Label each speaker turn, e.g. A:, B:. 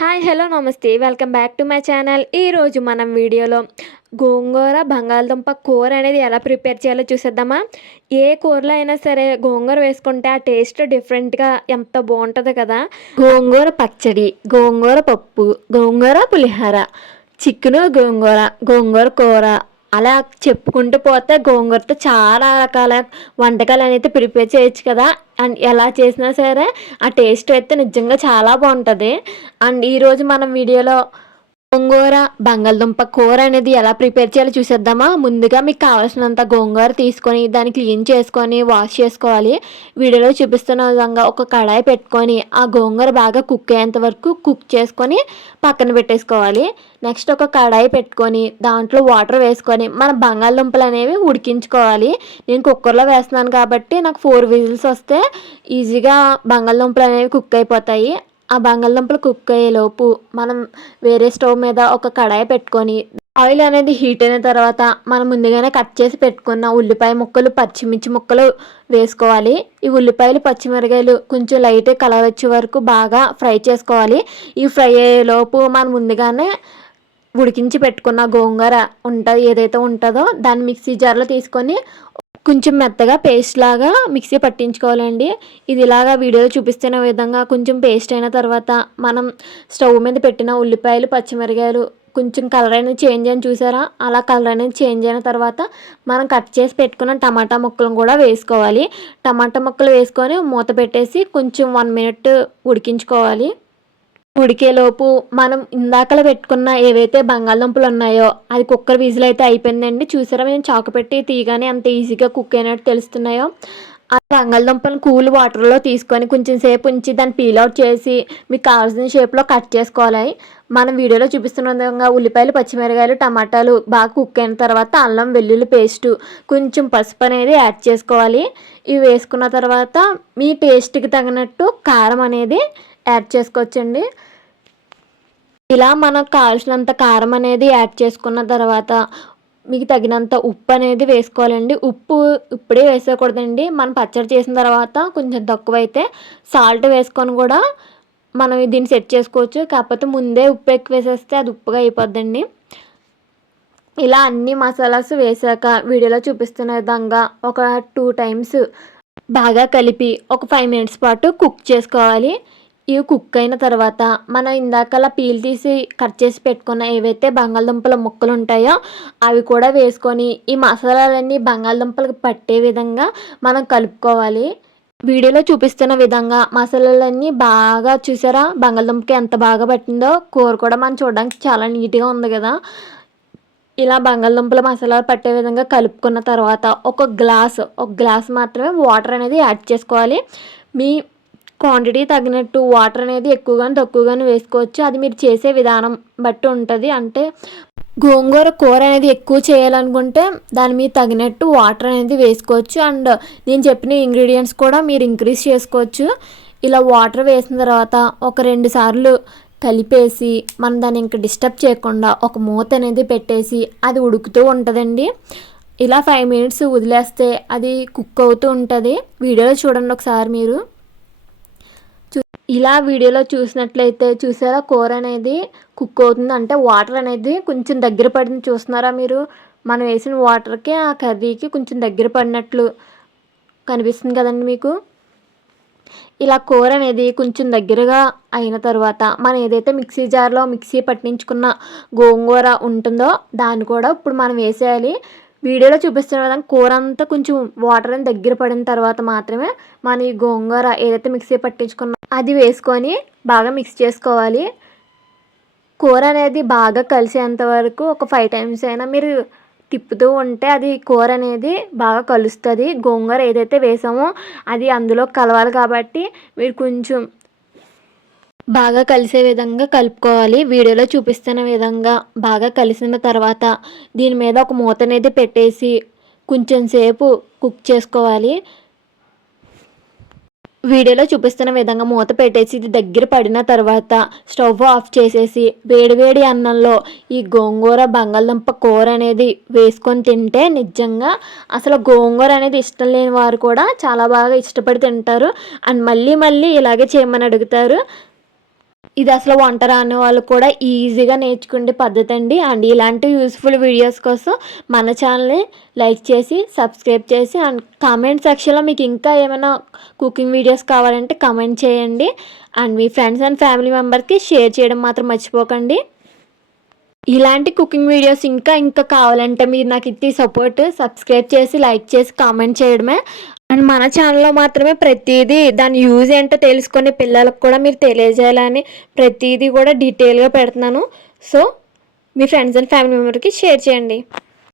A: Hi hello నమస్తే. Welcome back to my channel. ఈరోజు మనం వీడియోలో గోంగూర బంగాళదుంప కూర అనేది ఎలా ప్రిపేర్ చేయాలో చూసేద్దామా? ఏ కూరలో అయినా సరే గోంగూర వేసుకుంటే ఆ టేస్ట్ డిఫరెంట్గా ఎంత బాగుంటుంది కదా. గోంగూర పచ్చడి గోంగూర పప్పు గోంగూర పులిహోర చికెను గోంగూర గోంగూర కూర అలా చెప్పుకుంటూ పోతే గోంగూరతో చాలా రకాల వంటకాలు అనేది ప్రిపేర్ చేయొచ్చు కదా. అండ్ ఎలా చేసినా సరే ఆ టేస్ట్ అయితే నిజంగా చాలా బాగుంటుంది. అండ్ ఈరోజు మనం వీడియోలో గోంగూర బంగాళదుంప కూర అనేది ఎలా ప్రిపేర్ చేయాలో చూసేద్దామా? ముందుగా మీకు కావాల్సినంత గోంగూర తీసుకొని దాన్ని క్లీన్ చేసుకొని వాష్ చేసుకోవాలి. వీడియోలో చూపిస్తున్న విధంగా ఒక కడాయి పెట్టుకొని ఆ గోంగూర బాగా కుక్ అయ్యేంత వరకు కుక్ చేసుకొని పక్కన పెట్టేసుకోవాలి. నెక్స్ట్ ఒక కడాయి పెట్టుకొని దాంట్లో వాటర్ వేసుకొని మన బంగాళదుంపలు అనేవి ఉడికించుకోవాలి. నేను కుక్కర్లో వేస్తున్నాను కాబట్టి నాకు ఫోర్ విజిల్స్ వస్తే ఈజీగా బంగాళదుంపలు అనేవి కుక్ అయిపోతాయి. ఆ బంగాళదుంపలు కుక్ అయ్యేలోపు మనం వేరే స్టవ్ మీద ఒక కడాయి పెట్టుకొని ఆయిల్ అనేది హీట్ అయిన తర్వాత మనం ముందుగానే కట్ చేసి పెట్టుకున్న ఉల్లిపాయ ముక్కలు పచ్చిమిర్చి ముక్కలు వేసుకోవాలి. ఈ ఉల్లిపాయలు పచ్చిమిరకాయలు కొంచెం లైట్ కలర్ వచ్చే వరకు బాగా ఫ్రై చేసుకోవాలి. ఈ ఫ్రై అయ్యేలోపు మనం ముందుగానే ఉడికించి పెట్టుకున్న గోంగూర ఉంటుంది ఏదైతే ఉంటుందో దాన్ని మిక్సీ జార్లో తీసుకొని కొంచెం మెత్తగా పేస్ట్ లాగా మిక్సీ పట్టించుకోవాలండి. ఇది ఇలాగా వీడియోలో చూపిస్తున్న విధంగా కొంచెం పేస్ట్ అయిన తర్వాత మనం స్టవ్ మీద పెట్టిన ఉల్లిపాయలు పచ్చిమిరకాయలు కొంచెం కలర్ అనేది చేంజ్ అని చూసారా? అలా కలర్ అనేది చేంజ్ అయిన తర్వాత మనం కట్ చేసి పెట్టుకున్న టమాటా ముక్కలను కూడా వేసుకోవాలి. టమాటా ముక్కలు వేసుకొని మూత పెట్టేసి కొంచెం వన్ మినిట్ ఉడికించుకోవాలి. ఉడికేలోపు మనం ఇందాకలా పెట్టుకున్న ఏవైతే బంగాళదుంపలు ఉన్నాయో అది కుక్కర్ విజిల్ అయితే అయిపోయిందండి. చూసారా మేము చాకు పెట్టి తీయగానే అంత ఈజీగా కుక్ అయినట్టు తెలుస్తున్నాయో. ఆ బంగాళదుంపను కూల్ వాటర్లో తీసుకొని కొంచెం సేపు ఉంచి దాన్ని పీల్ అవుట్ చేసి మీకు కావాల్సిన షేప్లో కట్ చేసుకోవాలి. మనం వీడియోలో చూపిస్తున్న విధంగా ఉల్లిపాయలు పచ్చిమిరకాయలు టమాటాలు బాగా కుక్ అయిన తర్వాత అల్లం వెల్లుల్లి పేస్టు కొంచెం పసుపు అనేది యాడ్ చేసుకోవాలి. ఇవి వేసుకున్న తర్వాత మీ టేస్ట్కి తగినట్టు కారం అనేది యాడ్ చేసుకోవచ్చండి. ఇలా మనకు కావాల్సినంత కారం అనేది యాడ్ చేసుకున్న తర్వాత మీకు తగినంత ఉప్పు అనేది వేసుకోవాలండి. ఉప్పు ఇప్పుడే వేసుకోకూడదండి మనం పచ్చడి చేసిన తర్వాత కొంచెం తక్కువ అయితే సాల్ట్ వేసుకొని కూడా మనం దీన్ని సెట్ చేసుకోవచ్చు. కాకపోతే ముందే ఉప్పు ఎక్కువ వేసేస్తే అది ఉప్పుగా అయిపోద్దండి. ఇలా అన్ని మసాలాస్ వేసాక వీడియోలో చూపిస్తున్న విధంగా ఒక టూ టైమ్స్ బాగా కలిపి ఒక ఫైవ్ మినిట్స్ పాటు కుక్ చేసుకోవాలి. ఇవి కుక్ అయిన తర్వాత మనం ఇందాకలా పీల్ తీసి కట్ చేసి పెట్టుకున్న ఏవైతే బంగాళదుంపల ముక్కలు ఉంటాయో అవి కూడా వేసుకొని ఈ మసాలాలన్నీ బంగాళదుంపలకు పట్టే విధంగా మనం కలుపుకోవాలి. వీడియోలో చూపిస్తున్న విధంగా మసాలాలన్నీ బాగా చూసారా? బంగాళదుంపకి ఎంత బాగా పట్టిందో కూర కూడా మనం చూడడానికి చాలా నీట్గా ఉంది కదా. ఇలా బంగాళదుంపల మసాలాలు పట్టే విధంగా కలుపుకున్న తర్వాత ఒక గ్లాస్ ఒక గ్లాస్ మాత్రమే వాటర్ అనేది యాడ్ చేసుకోవాలి. మీ క్వాంటిటీ తగినట్టు వాటర్ అనేది ఎక్కువగాను తక్కువగాను వేసుకోవచ్చు. అది మీరు చేసే విధానం బట్టి ఉంటుంది. అంటే గోంగూర కూర అనేది ఎక్కువ చేయాలనుకుంటే దాని మీద తగినట్టు వాటర్ అనేది వేసుకోవచ్చు. అండ్ నేను చెప్పిన ఇంగ్రీడియంట్స్ కూడా మీరు ఇంక్రీజ్ చేసుకోవచ్చు. ఇలా వాటర్ వేసిన తర్వాత ఒక రెండు సార్లు కలిపేసి మనం దాన్ని ఇంకా డిస్టర్బ్ చేయకుండా ఒక మూత అనేది పెట్టేసి అది ఉడుకుతూ ఉంటుందండి. ఇలా ఫైవ్ మినిట్స్ వదిలేస్తే అది కుక్ అవుతూ ఉంటుంది. వీడియోలో చూడండి ఒకసారి మీరు. ఇలా వీడియోలో చూసినట్లయితే చూసారా? కూర అనేది కుక్ అవుతుంది. అంటే వాటర్ అనేది కొంచెం దగ్గర పడింది. చూస్తున్నారా మీరు? మనం వేసిన వాటర్కి ఆ కర్రీకి కొంచెం దగ్గర పడినట్లు కనిపిస్తుంది కదండి మీకు? ఇలా కూర అనేది కొంచెం దగ్గరగా అయిన తర్వాత మనం ఏదైతే మిక్సీ జార్లో మిక్సీ పట్టించుకున్న గోంగూర ఉంటుందో దాన్ని కూడా ఇప్పుడు మనం వేసేయాలి. వీడియోలో చూపిస్తున్న విధంగా కూర అంతా కొంచెం వాటర్ అని దగ్గర పడిన తర్వాత మాత్రమే మన ఈ గోంగూర ఏదైతే మిక్సీ పట్టించుకున్నా అది వేసుకొని బాగా మిక్స్ చేసుకోవాలి. కూర అనేది బాగా కలిసేంత వరకు ఒక ఫైవ్ టైమ్స్ అయినా మీరు తిప్పుతూ ఉంటే అది కూర అనేది బాగా కలుస్తుంది. గోంగూర ఏదైతే వేసామో అది అందులో కలవాలి కాబట్టి మీరు కొంచెం బాగా కలిసే విధంగా కలుపుకోవాలి. వీడియోలో చూపిస్తున్న విధంగా బాగా కలిసిన తర్వాత దీని మీద ఒక మూత అనేది పెట్టేసి కొంచెం సేపు కుక్ చేసుకోవాలి. వీడియోలో చూపిస్తున్న విధంగా మూత పెట్టేసి ఇది దగ్గర పడిన తర్వాత స్టవ్ ఆఫ్ చేసేసి వేడివేడి అన్నంలో ఈ గోంగూర బంగాళదుంప కూర అనేది వేసుకొని తింటే నిజంగా అసలు గోంగూర అనేది ఇష్టం లేని వారు కూడా చాలా బాగా ఇష్టపడి తింటారు. అండ్ మళ్ళీ మళ్ళీ ఇలాగే చేయమని అడుగుతారు. ఇది అసలు వంట రాని వాళ్ళు కూడా ఈజీగా నేర్చుకునే పద్ధతి అండి. అండ్ ఇలాంటి యూస్ఫుల్ వీడియోస్ కోసం మన ఛానల్ని లైక్ చేసి సబ్స్క్రైబ్ చేసి అండ్ కామెంట్ సెక్షన్లో మీకు ఇంకా ఏమైనా కుకింగ్ వీడియోస్ కావాలంటే కామెంట్ చేయండి. అండ్ మీ ఫ్రెండ్స్ అండ్ ఫ్యామిలీ మెంబర్స్కి షేర్ చేయడం మాత్రం మర్చిపోకండి. ఇలాంటి కుకింగ్ వీడియోస్ ఇంకా ఇంకా కావాలంటే మీరు నాకు ఇది సపోర్ట్ సబ్స్క్రైబ్ చేసి లైక్ చేసి కామెంట్ చేయడమే. అండ్ మన ఛానల్లో మాత్రమే ప్రతిదీ దాని యూజ్ ఏంటో తెలుసుకునే పిల్లలకు కూడా మీరు తెలియజేయాలని ప్రతిదీ కూడా డీటెయిల్గా పెడుతున్నాను. సో మీ ఫ్రెండ్స్ అండ్ ఫ్యామిలీ మెంబర్కి షేర్ చేయండి.